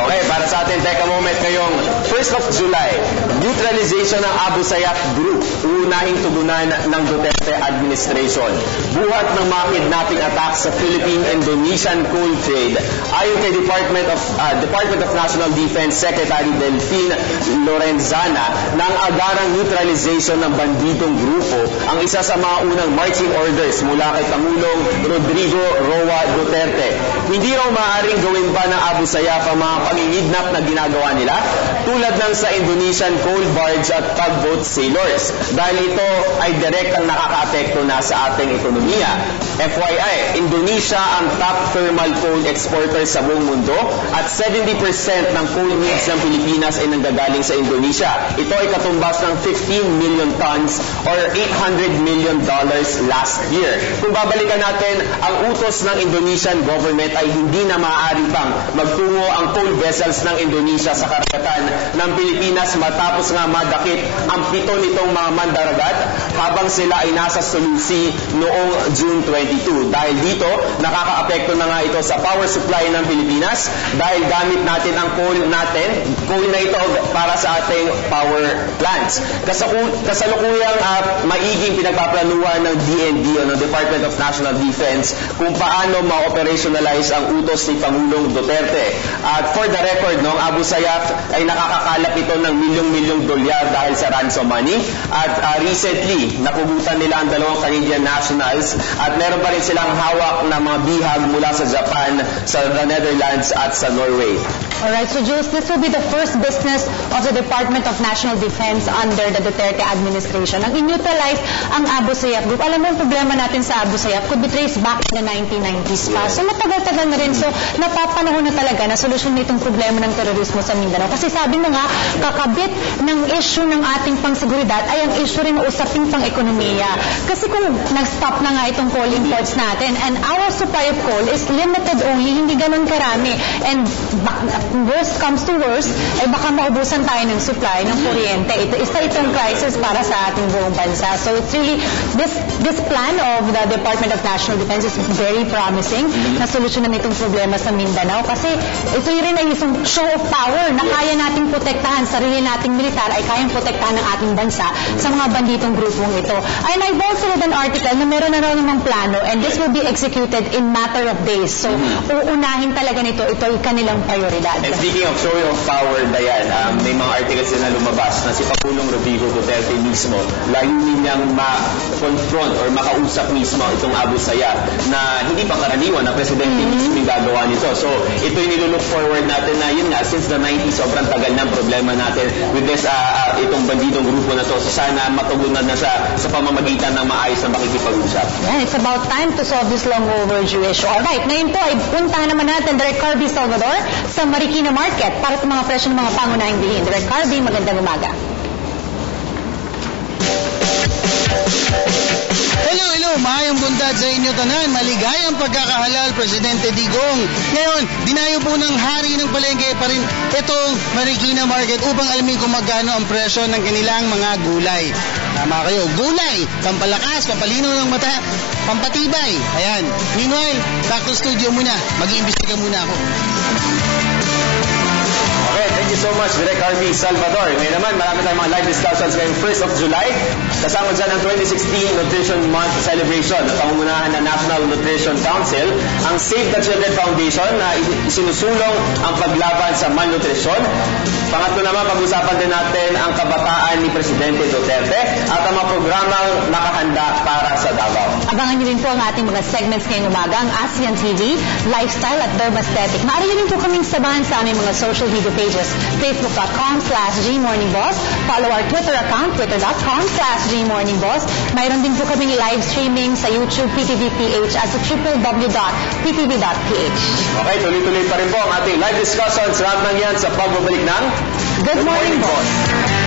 Okay, para sa atin, take a moment ngayong 1st of July, neutralization ng Abu Sayyaf Group, unahing tugunan ng Duterte administration. Buhat ng mga kidnapping attacks sa Philippine-Indonesian coal trade, ayon kay Department of National Defense Secretary Delphine Lorenzana, ng agarang neutralization ng banditong grupo ang isa sa mga unang marching orders mula kay Pangulong Rodrigo Roa Duterte. Hindi raw maaaring gawin pa ng Abu Sayyaf ang mga pangingidnap na ginagawa nila tulad ng sa Indonesian coal barge at tugboat sailors dahil ito ay direktang nakakaapekto na sa ating ekonomiya. FYI, Indonesia ang top thermal coal exporter sa buong mundo at 70% ng coal needs ng Pilipinas ay nanggagaling sa Indonesia. Ito ay katumbas ng 15 million tons or $800 million last year. Kung babalikan natin, ang utos ng Indonesian government ay hindi na maaari pang magtungo ang coal vessels ng Indonesia sa karagatan ng Pilipinas matapos nga madakip ang 7 nitong mga mandaragat habang sila ay nasa Sulusi noong June 22. Dahil dito, nakakaapekto na nga ito sa power supply ng Pilipinas dahil gamit natin ang coal na ito para sa ating power plants. Kasalukuyang maiging pinagpaplanuhan ng DND o ng Department of National Defense kung paano ma-operationalize ang utos ni Pangulong Duterte. At for the record, ang Abu Sayyaf ay nakakakalap ito ng milyong-milyong dolyar dahil sa ransom money. At recently, napugutan nila ang 2 Canadian nationals at meron pa rin silang hawak na mga bihag mula sa Japan, sa the Netherlands at sa Norway. Alright, so Jules, this will be the first business of the Department of National Defense under the Duterte administration. Ang in-neutralize ang Abu Sayyaf Group. Alam mo, ang problema natin sa Abu Sayyaf could be traced back in the 1990s pa. So matagal-tagal na rin. So napapanahon na talaga na solusyon nitong problema ng terorismo sa Mindanao. Kasi sabi mo nga, kakabit ng issue ng ating pangseguridad ay ang issue rin ng usaping pang-ekonomiya. Kasi kung nag-stop na nga itong coal imports natin and our supply of coal is limited only, hindi ganun karami. And worst comes to worst, ay baka maubusan tayo ng supply ng kuryente. Isa itong crisis para sa ating buong bansa. So it's really, this plan of the Department of National Defense is very promising na solusyonan itong problema sa Mindanao. Kasi ito rin ay isang show of power na kaya nating protektahan, sarili nating militar ay kayang protektahan ng ating bansa sa mga banditong grupong ito. And I've also read an article na meron na raw namang plano and this will be executed in matter of days. So, uunahin talaga nito, ito ay kanilang prioridad. And speaking of showing of power, Dayan, may mga articles na lumabas na si Pangulong Rodrigo Duterte mismo, layunin niyang ma-confront or makausap mismo itong Abu Sayyaf na hindi pa karaniwan na presidente mismo yung gagawa nito. So, ito yung nilulook forward natin na yun nga, since the 90s, sobrang tagal ng problema natin with this, itong banditong grupo na to. So, sana matugunan na sa pamamagitan ng maayos na makikipag-usap. Yeah, it's about time to solve this long overdue issue. Alright, ngayon po ay puntahan naman natin Direk Carby Salvador sa Marikina Market para sa mga presyo ng mga pangunahing bilhin. Direk Carby, magandang umaga. Hello, maayong buntag sa inyo tanan. Maligayang pagkakahalal, Presidente Digong. Ngayon, dinayo po ng hari ng palengke pa rin itong Marikina Market upang alamin kung magkano ang presyo ng kanilang mga gulay. Tama kayo, gulay, pampalakas, pampalinaw ng mata, pampatibay. Ayan. Meanwhile, back to studio muna. Mag-iimbestiga muna ako. Okay, thank you so much, Direk Carby Salvador. Ngayon naman, marami tayong mga live discussions ngayong 1st of July. Kasama dyan ang 2016 Nutrition Month Celebration at pangungunahan ng National Nutrition Council, ang Save the Children Foundation na isinusulong ang paglaban sa malnutrisyon. Pangatlo naman, pag-usapan din natin ang kabataan ni Presidente Duterte at ang mga programang nakahanda para sa Davao. Abangan niyo rin po ang ating mga segments ngayong umaga, ang ASEAN TV, Lifestyle at Dermaesthetic. Maaari niyo rin po kaming sabahan sa aming mga social media pages, facebook.com/GMorningBoss. Follow our Twitter account, twitter.com/GMorningBoss. Mayroon din po kaming live streaming sa YouTube, PTVPH at sa www.ptv.ph. Okay, tuloy-tuloy pa rin po ang ating live discussions. Lahat ng yan sa pagbabalik ng Good Morning, Boss.